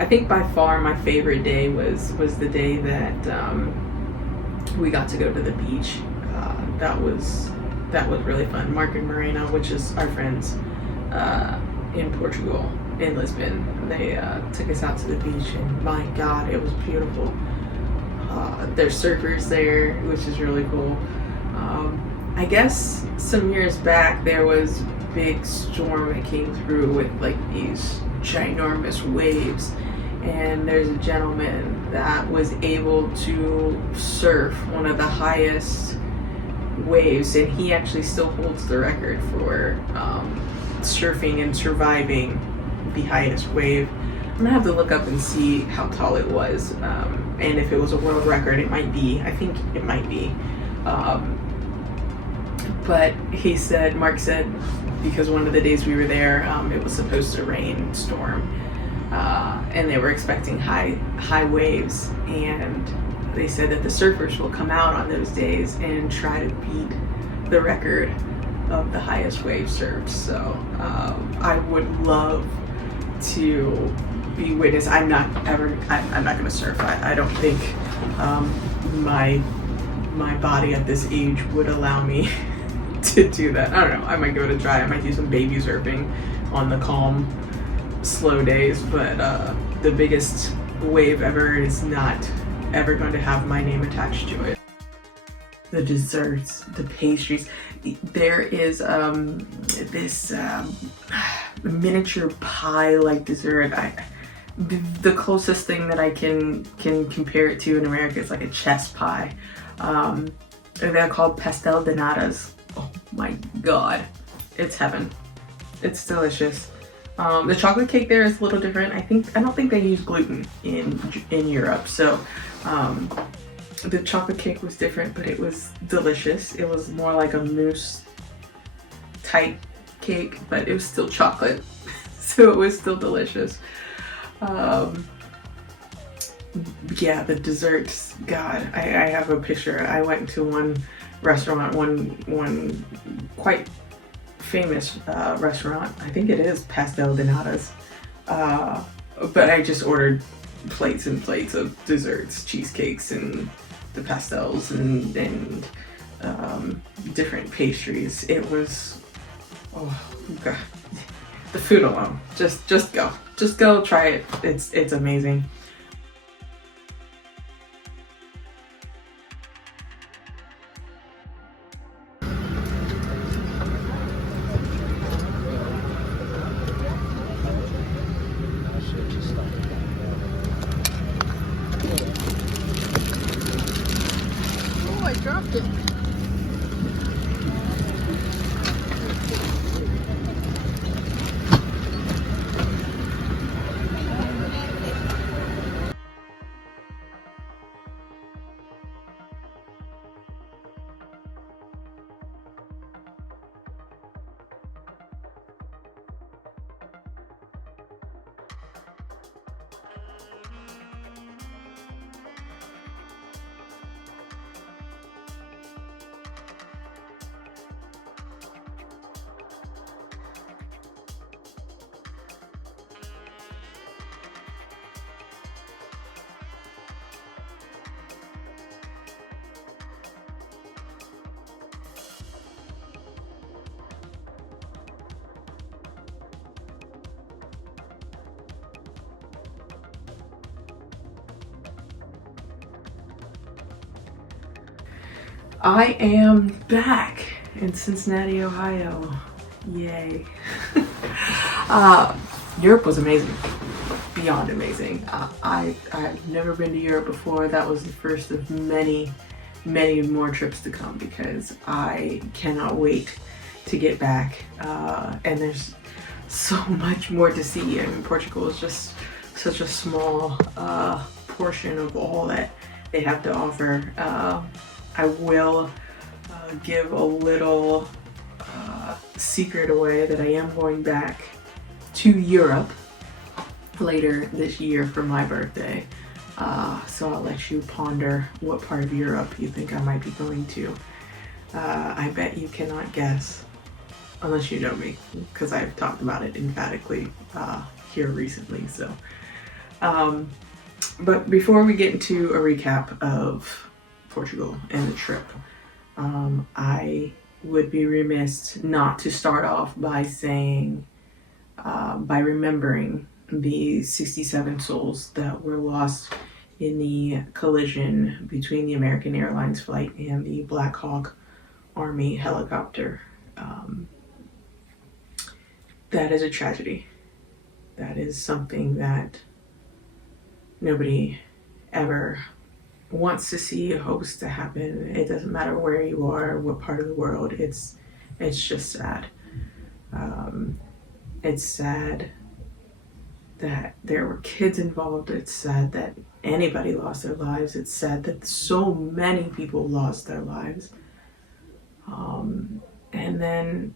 I think by far my favorite day was the day that we got to go to the beach. That was really fun. Mark and Marina, which is our friends in Portugal, in Lisbon, they took us out to the beach, and my God, it was beautiful. There's surfers there, which is really cool. I guess some years back there was a big storm that came through with like these ginormous waves, and there's a gentleman that was able to surf one of the highest waves, and he actually still holds the record for surfing and surviving the highest wave. I'm gonna have to look up and see how tall it was, and if it was a world record. It might be. I think it might be. But he said, Mark said, because one of the days we were there, it was supposed to rain, storm, and they were expecting high waves, and they said that the surfers will come out on those days and try to beat the record of the highest wave surfed. So I would love to be witness. I'm not gonna surf. I don't think my body at this age would allow me to do that. I don't know. I might give it a try. I might do some baby surfing on the calm, slow days, but the biggest wave ever is not ever going to have my name attached to it. The desserts, the pastries. There is this miniature pie-like dessert. The closest thing that I can compare it to in America is like a chess pie. They're called pastel de natas. Oh my God, it's heaven. It's delicious. The chocolate cake there is a little different. I don't think they use gluten in Europe, so the chocolate cake was different, but it was delicious. It was more like a mousse type cake, but it was still chocolate, so it was still delicious. Yeah, the desserts, God, I have a picture. I went to one restaurant, one quite famous restaurant. I think it is Pastel de Natas, but I just ordered plates and plates of desserts, cheesecakes, and the pastels, and different pastries. It was, oh God, the food alone. Just go try it. It's amazing. Oh, I dropped it. I am back in Cincinnati, Ohio. Yay. Europe was amazing. Beyond amazing. I've never been to Europe before. That was the first of many more trips to come, because I cannot wait to get back. And there's so much more to see. I mean, Portugal is just such a small portion of all that they have to offer. I will give a little secret away that I am going back to Europe later this year for my birthday. So I'll let you ponder what part of Europe you think I might be going to. I bet you cannot guess, unless you know me, because I've talked about it emphatically here recently. So But before we get into a recap of Portugal and the trip, I would be remiss not to start off by saying, by remembering the 67 souls that were lost in the collision between the American Airlines flight and the Black Hawk Army helicopter. That is a tragedy. That is something that nobody ever wants to see, hopes to happen. It doesn't matter where you are, what part of the world. It's just sad. It's sad that there were kids involved. It's sad that anybody lost their lives. It's sad that so many people lost their lives. And then,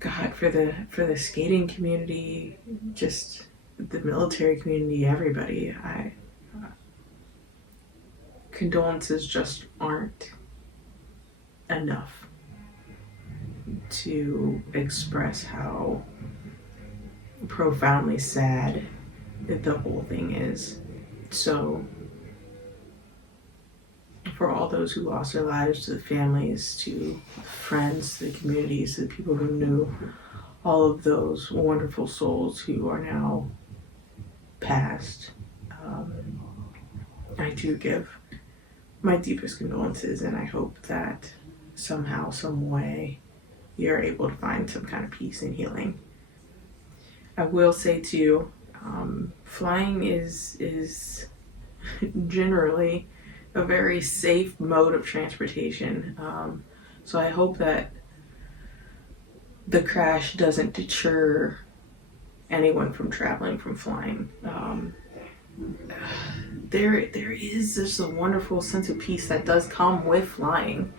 God, for the skating community, just the military community, everybody, condolences just aren't enough to express how profoundly sad the whole thing is. So, for all those who lost their lives, to the families, to friends, to the communities, to the people who knew all of those wonderful souls who are now past, I do give my deepest condolences, and I hope that somehow, some way, you're able to find some kind of peace and healing. I will say too, flying is generally a very safe mode of transportation. So I hope that the crash doesn't deter anyone from traveling, from flying. There is just a wonderful sense of peace that does come with flying.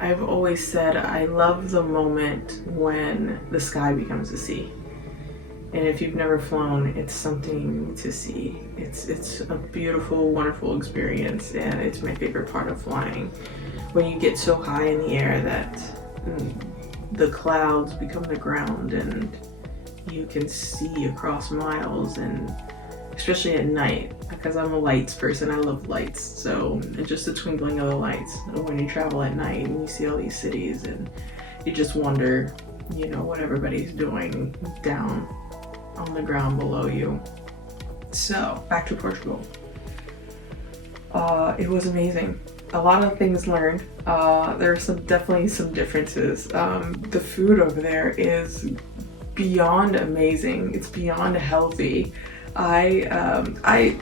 I've always said I love the moment when the sky becomes the sea. And if you've never flown, it's something to see. It's a beautiful, wonderful experience, and it's my favorite part of flying. When you get so high in the air that the clouds become the ground and you can see across miles, and especially at night, because I'm a lights person, I love lights. So just the twinkling of the lights when you travel at night and you see all these cities, and you just wonder, what everybody's doing down on the ground below you. So back to Portugal. It was amazing. A lot of things learned. There are definitely some differences. The food over there is beyond amazing. It's beyond healthy. TMI,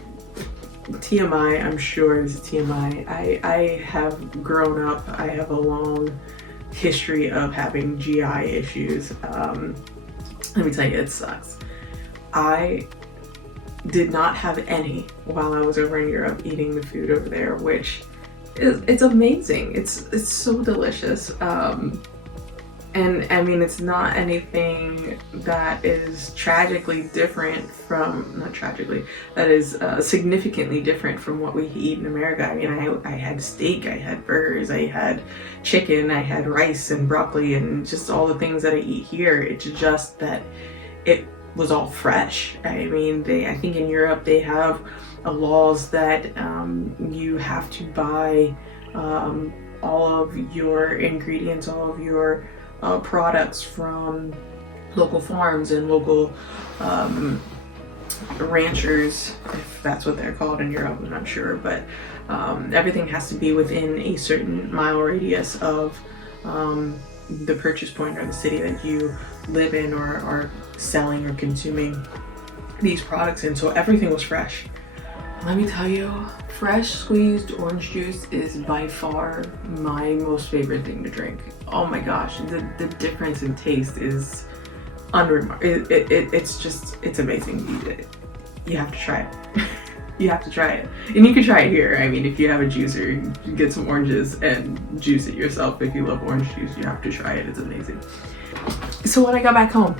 I'm sure it's TMI. I have grown up, I have a long history of having GI issues. Let me tell you, it sucks. I did not have any while I was over in Europe eating the food over there, which it's amazing. It's so delicious. And I mean, it's not anything that is tragically different from, not tragically, that is significantly different from what we eat in America. I mean, I had steak, I had burgers, I had chicken, I had rice and broccoli and just all the things that I eat here. It's just that it was all fresh. I mean, I think in Europe they have laws that you have to buy all of your ingredients, all of your products from local farms and local ranchers, if that's what they're called in Europe, I'm not sure, but everything has to be within a certain mile radius of the purchase point or the city that you live in or are selling or consuming these products in. So everything was fresh. Let me tell you, fresh squeezed orange juice is by far my most favorite thing to drink. Oh my gosh, the difference in taste is unremarkable. It's amazing. You have to try it. You have to try it. And you can try it here. I mean, if you have a juicer, you get some oranges and juice it yourself. If you love orange juice, you have to try it. It's amazing. So when I got back home,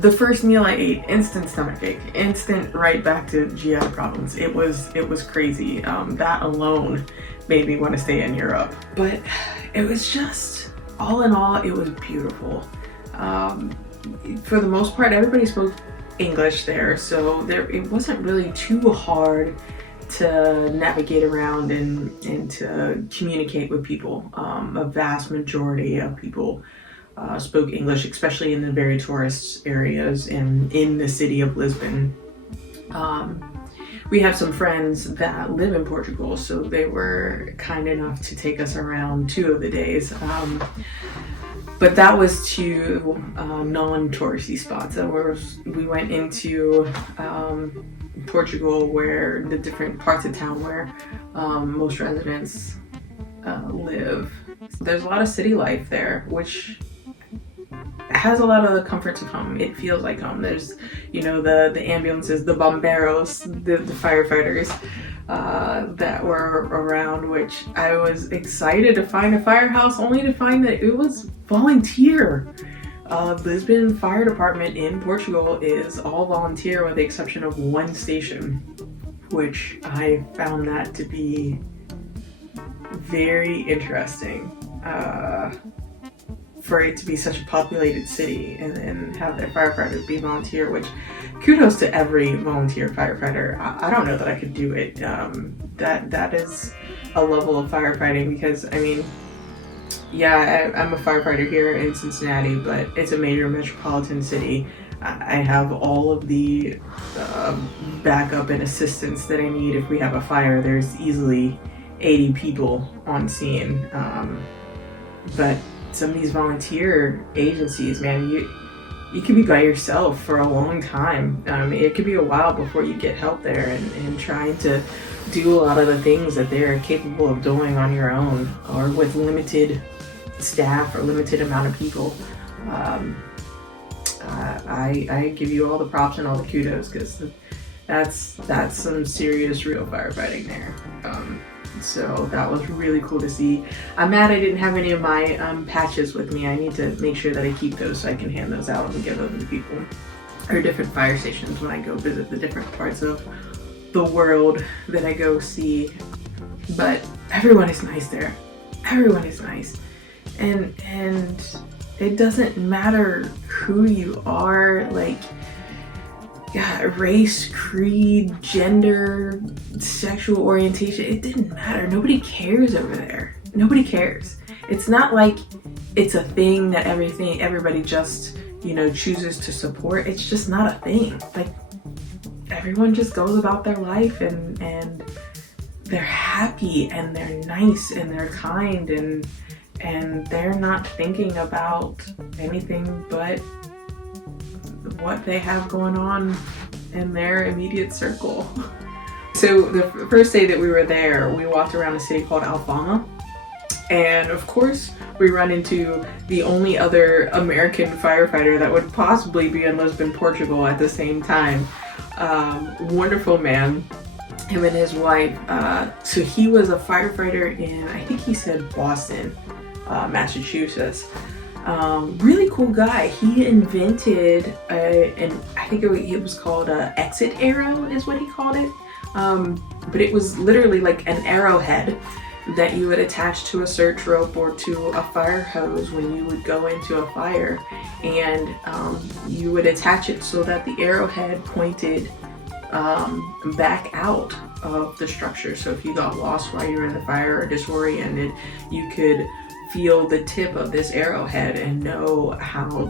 the first meal I ate, instant stomachache, instant right back to GI problems. It was crazy. That alone made me want to stay in Europe. But it was just, all in all, it was beautiful. For the most part, everybody spoke English there, so it wasn't really too hard to navigate around and to communicate with people. A vast majority of people spoke English, especially in the very tourist areas and in the city of Lisbon. We have some friends that live in Portugal, so they were kind enough to take us around 2 of the days. But that was to non-touristy spots. We went into Portugal, where the different parts of town where most residents live. There's a lot of city life there, which has a lot of the comforts of home. It feels like home. There's, the ambulances, the bomberos, the firefighters that were around, which I was excited to find a firehouse, only to find that it was volunteer. Lisbon Fire Department in Portugal is all volunteer with the exception of one station, which I found that to be very interesting. For it to be such a populated city and have their firefighters be volunteer, which kudos to every volunteer firefighter. I don't know that I could do it. That is a level of firefighting, because I'm a firefighter here in Cincinnati, but it's a major metropolitan city. I have all of the backup and assistance that I need if we have a fire. There's easily 80 people on scene. But some of these volunteer agencies, man, you could be by yourself for a long time. It could be a while before you get help there, and trying to do a lot of the things that they're capable of doing on your own or with limited staff or limited amount of people. I give you all the props and all the kudos, because that's some serious real firefighting there. So that was really cool to see. I'm mad I didn't have any of my patches with me. I need to make sure that I keep those so I can hand those out and give them to people, or different fire stations when I go visit the different parts of the world that I go see. But everyone is nice there. Everyone is nice. And it doesn't matter who you are, race, creed, gender, sexual orientation. It didn't matter. Nobody cares over there. Nobody cares. It's not like it's a thing that everybody just, chooses to support. It's just not a thing. Everyone just goes about their life and they're happy and they're nice and they're kind and they're not thinking about anything but what they have going on in their immediate circle. So the first day that we were there, we walked around a city called Alfama, and of course we run into the only other American firefighter that would possibly be in Lisbon, Portugal at the same time. Wonderful man, him and his wife. So he was a firefighter in, I think he said Boston, Massachusetts. Really cool guy. He invented I think it was called a exit arrow is what he called it. But it was literally like an arrowhead that you would attach to a search rope or to a fire hose when you would go into a fire, and you would attach it so that the arrowhead pointed back out of the structure. So if you got lost while you were in the fire or disoriented, you could feel the tip of this arrowhead and know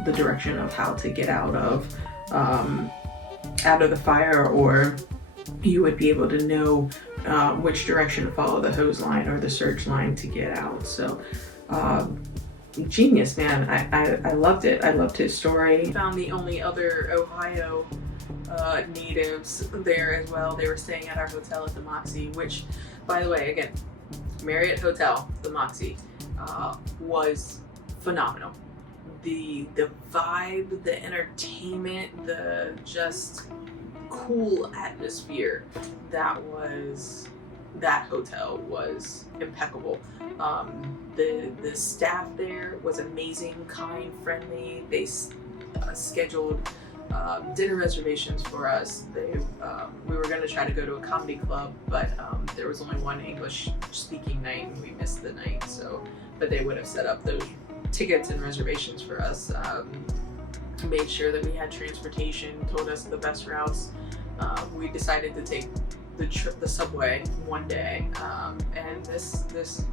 the direction of how to get out of the fire, or you would be able to know which direction to follow the hose line or the search line to get out. So genius, man. I loved it. I loved his story. Found the only other Ohio natives there as well. They were staying at our hotel at the Moxie, which, by the way, again, Marriott Hotel, the Moxie, was phenomenal. The vibe, the entertainment, the just cool atmosphere that hotel was impeccable. The staff there was amazing, kind, friendly. They scheduled dinner reservations for us. We were going to try to go to a comedy club, but there was only one English speaking night and we missed the night. But they would have set up those tickets and reservations for us. Made sure that we had transportation, told us the best routes. We decided to take the subway one day, and this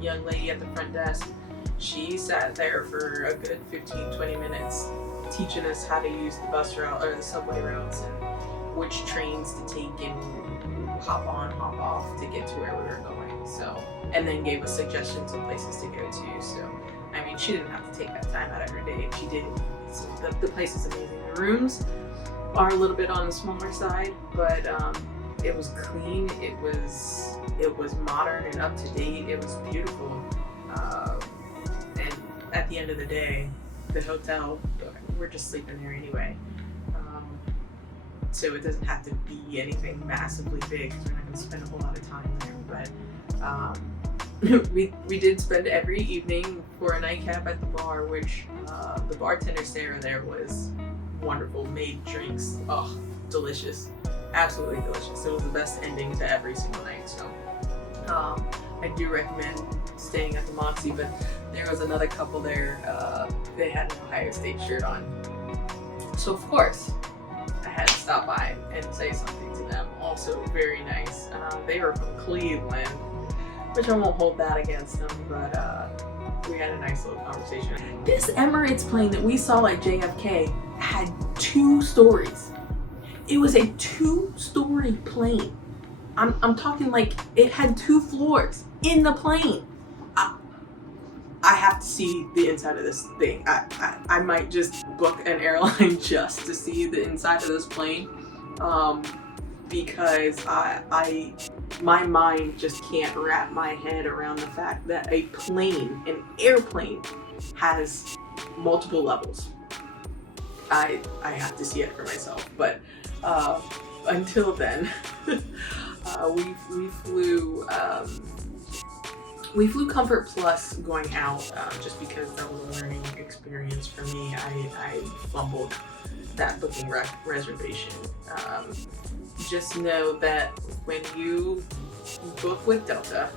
young lady at the front desk, she sat there for a good 15-20 minutes teaching us how to use the bus route or the subway routes and which trains to take and hop on, hop off to get to where we were going. So, and then gave us suggestions of places to go to. So, I mean, she didn't have to take that time out of her day. She did. So the place is amazing. The rooms are a little bit on the smaller side, but it was clean. It was modern and up to date. It was beautiful. And at the end of the day, the hotel, we're just sleeping there anyway. So it doesn't have to be anything massively big because we're not going to spend a whole lot of time there. But we did spend every evening for a nightcap at the bar, which the bartender Sarah there was wonderful. Made drinks, oh, delicious, absolutely delicious. It was the best ending to every single night. So I do recommend staying at the Moxie. But there was another couple there. They had an Ohio State shirt on, so of course I had to stop by and say something to them. Also very nice. They were from Cleveland, which I won't hold that against them, but we had a nice little conversation. This Emirates plane that we saw at JFK had 2 stories. It was a 2-story plane. I'm talking like it had 2 floors in the plane. I have to see the inside of this thing. I might just book an airline just to see the inside of this plane, because my mind just can't wrap my head around the fact that a plane, an airplane, has multiple levels. I have to see it for myself. But until then, we flew Comfort Plus going out, just because that was a learning experience for me. I fumbled that booking reservation. Just know that when you book with Delta,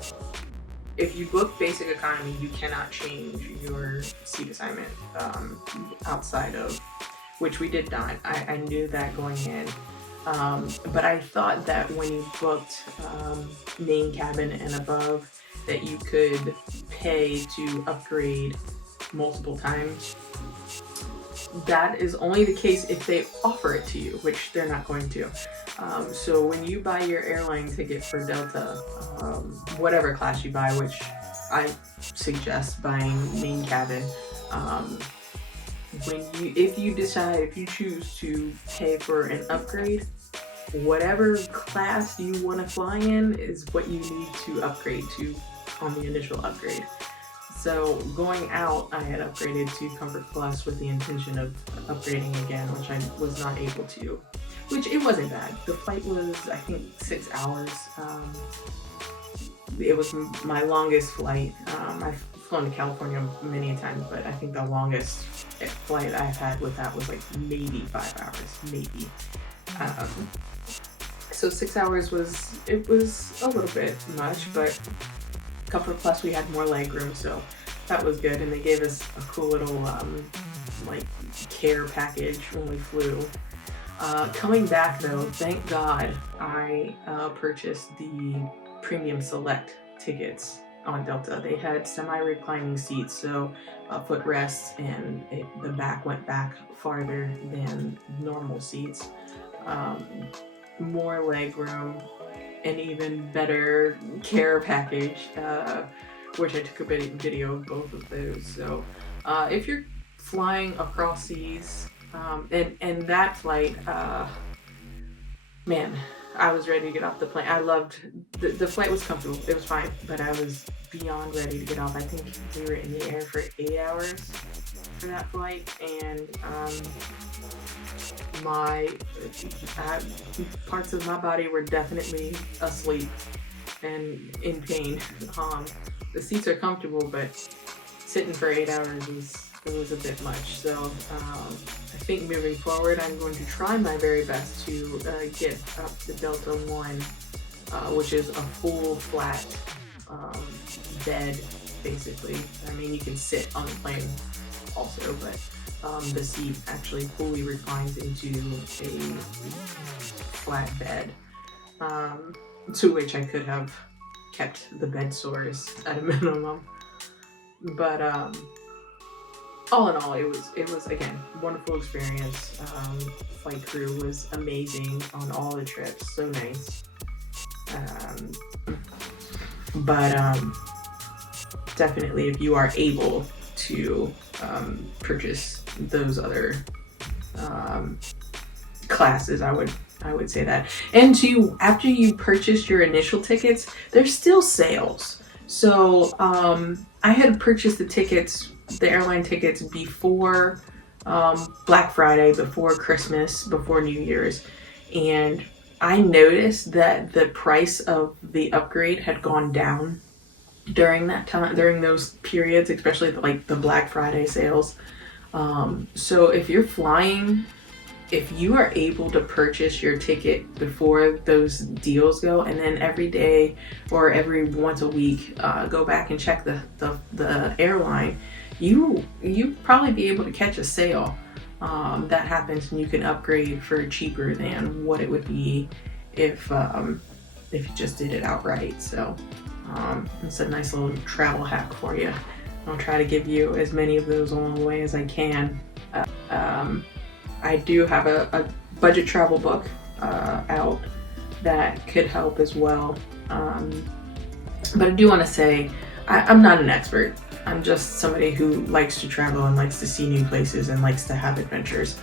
if you book basic economy, you cannot change your seat assignment outside of, which we did not. I knew that going in. But I thought that when you booked main cabin and above, that you could pay to upgrade multiple times. That is only the case if they offer it to you, which they're not going to. So when you buy your airline ticket for Delta, whatever class you buy, which I suggest buying main cabin, if you choose to pay for an upgrade, whatever class you want to fly in is what you need to upgrade to on the initial upgrade. So going out, I had upgraded to Comfort Plus with the intention of upgrading again, which I was not able to, which it wasn't bad. The flight was, I think, 6 hours. It was my longest flight. I've flown to California many times, but I think the longest flight I've had with that was like maybe 5 hours, maybe. So 6 hours was a little bit much, but Comfort Plus, we had more leg room, so that was good. And they gave us a cool little like care package when we flew. Coming back though, thank God I purchased the Premium Select tickets on Delta. They had semi-reclining seats, so footrests, and the back went back farther than normal seats. More leg room, an even better care package, which I took a video of both of those. So if you're flying across seas, and that flight, man, I was ready to get off the plane. I loved, the flight was comfortable, it was fine, but I was beyond ready to get off. I think we were in the air for 8 hours for that flight, and parts of my body were definitely asleep and in pain. The seats are comfortable, but sitting for 8 hours was a bit much. So I think moving forward, I'm going to try my very best to get up to Delta 1, which is a full flat bed basically. I mean, you can sit on the plane also, but the seat actually fully reclines into a flat bed, to which I could have kept the bed sores at a minimum. But all in all, it was again wonderful experience. Flight crew was amazing on all the trips, so nice. But definitely, if you are able to purchase those other classes, I would say that. And after you purchase your initial tickets, there's still sales. So I had purchased the airline tickets before Black Friday, before Christmas, before New Year's, and I noticed that the price of the upgrade had gone down during that time, during those periods, especially like the Black Friday sales. So if you're flying, if you are able to purchase your ticket before those deals go, and then every day or every once a week go back and check the airline, you probably be able to catch a sale that happens, and you can upgrade for cheaper than what it would be if you just did it outright. So it's a nice little travel hack for you. I'll try to give you as many of those along the way as I can. I do have a budget travel book out that could help as well. But I do want to say I'm not an expert. I'm just somebody who likes to travel and likes to see new places and likes to have adventures.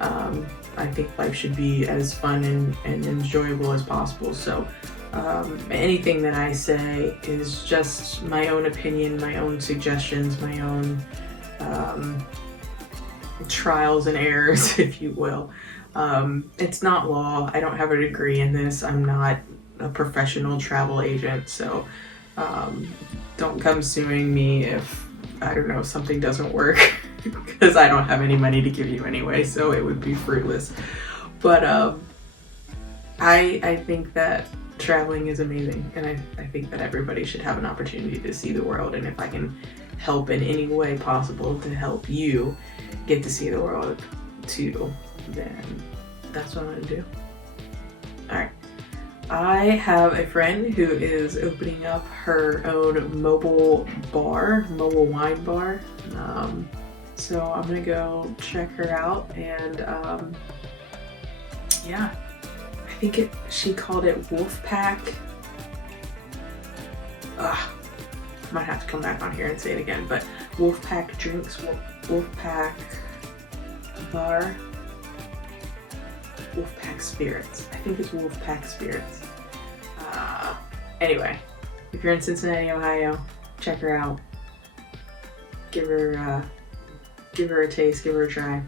I think life should be as fun and enjoyable as possible. So anything that I say is just my own opinion, my own suggestions, my own trials and errors, if you will. It's not law. I don't have a degree in this. I'm not a professional travel agent, so don't come suing me if, I don't know, something doesn't work, because I don't have any money to give you anyway, so it would be fruitless. But I think that traveling is amazing, and I think that everybody should have an opportunity to see the world, and if I can help in any way possible to help you get to see the world too, then that's what I'm gonna do. Alright. I have a friend who is opening up her own mobile wine bar. So I'm gonna go check her out, and yeah, I think she called it Wolfpack. Might have to come back on here and say it again, but Wolfpack Drinks, Wolfpack Bar, Wolfpack Spirits. I think it's Wolfpack Spirits. Anyway, if you're in Cincinnati, Ohio, check her out. Give her a taste, give her a try,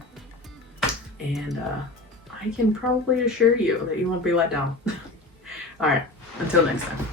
and I can probably assure you that you won't be let down. All right, until next time.